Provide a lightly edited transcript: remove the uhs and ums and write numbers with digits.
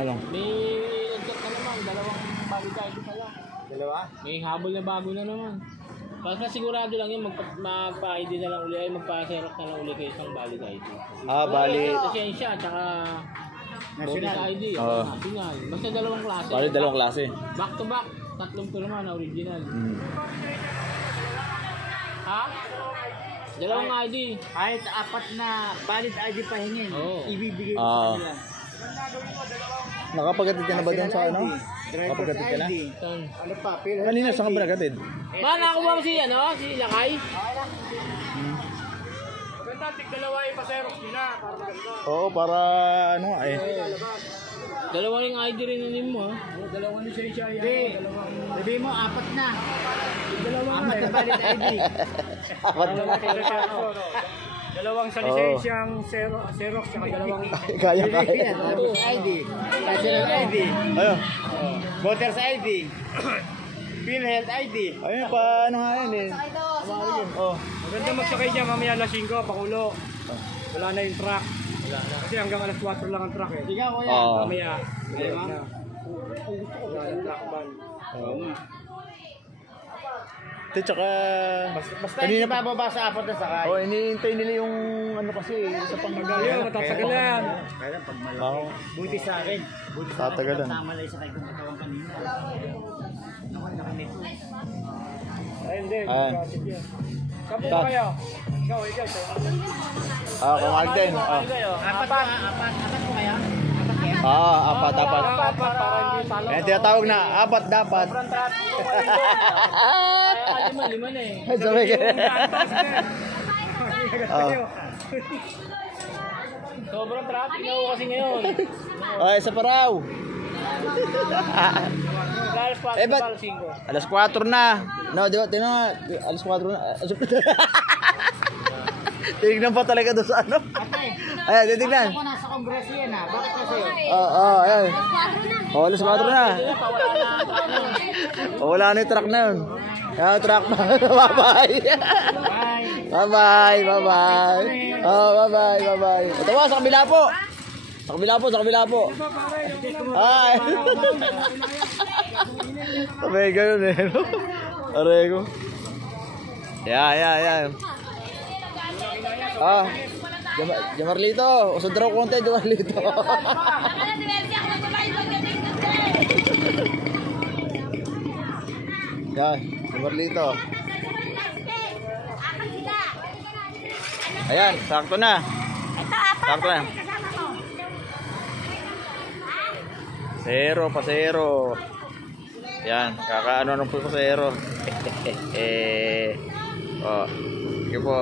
Ano? May nag-check na naman, dalawang bago tayo pa lang. Dalawa? May habol na bago na naman. Basta sigurado lang yun, magpa-ID na lang uli, ay magpa-xerox na lang uli kayo isang valid ID. Bali. Lisensya, tsaka bonus ID, national. Basta dalawang klase. Bali, dalawang klase. Back to back, tatlong pirma na original. Ha? Dalawang ID. Kahit apat na valid ID pahingin, ibibigay ko sa kanila. Nakapagatid ka na ba doon sa ano? Nakapagatid ka na? Ano pa? Kanina, saan ka ba nagatid? Ba, nakakuha mo si Lakay? Maganda, tig-dalawa yung paserok nila para maganda. Oo, para ano nga eh. Dalawa yung ID rin na mo, ha? Dalawang lisensya yan. Hindi. Sabi mo, apat na. Apat na valid ID. Apat na. Dalawang sa lisensyang Xerox tsaka dalawang Kaya. ID. National ID. Ayun. Voters ID. PhilHealth ID. Ayun pa, ano nga yan eh. Maganda magsakay niya mamaya alas 5, pakulo. Wala na yung truck. Kasi hanggang alas 4 lang ang truck eh. Sige kuya. Mamaya. Wala na truck ban. Ito tsaka... Basta hindi bababa sa apat na sakay. Iniintay nila yung ano kasi sa pangmagal. Ayun, matatagalan. Kaya pag malaki. Buti sa akin. Buti sa akin. Tatagalan. Tamalay sa kayo kung katawang kanina. Nakamit. Ay, hindi. Kapo ba kayo? Ikaw. Kung Alden. Apat po kaya? Apat. Yan tinatawag na, apat dapat. Lima na eh. Sabi ka. Sobrang traffic na ako kasi ngayon. Isa pa raw. Ba't? Alas 4 na. No, di ba? Tingnan nga. Alas 4 na. Tingnan pa talaga doon sa ano. Ayan, titignan. Ako nasa kongreso yan ha. Bakit kasi yun? Ayan. Alas 4 na. Wala na yung truck na yun. Truck na. Bye-bye. Bye-bye. Bye-bye. Ito ba, sa kabila po. Sa kabila po. Ay. Sabi, ganun eh. Aray ko. Yan. Jamarlito. Usod raw konti, Jamarlito. Yan, Jamarlito. Ayan, sakto na. Pasero. Yan, kakaano ng pasero. Sige po.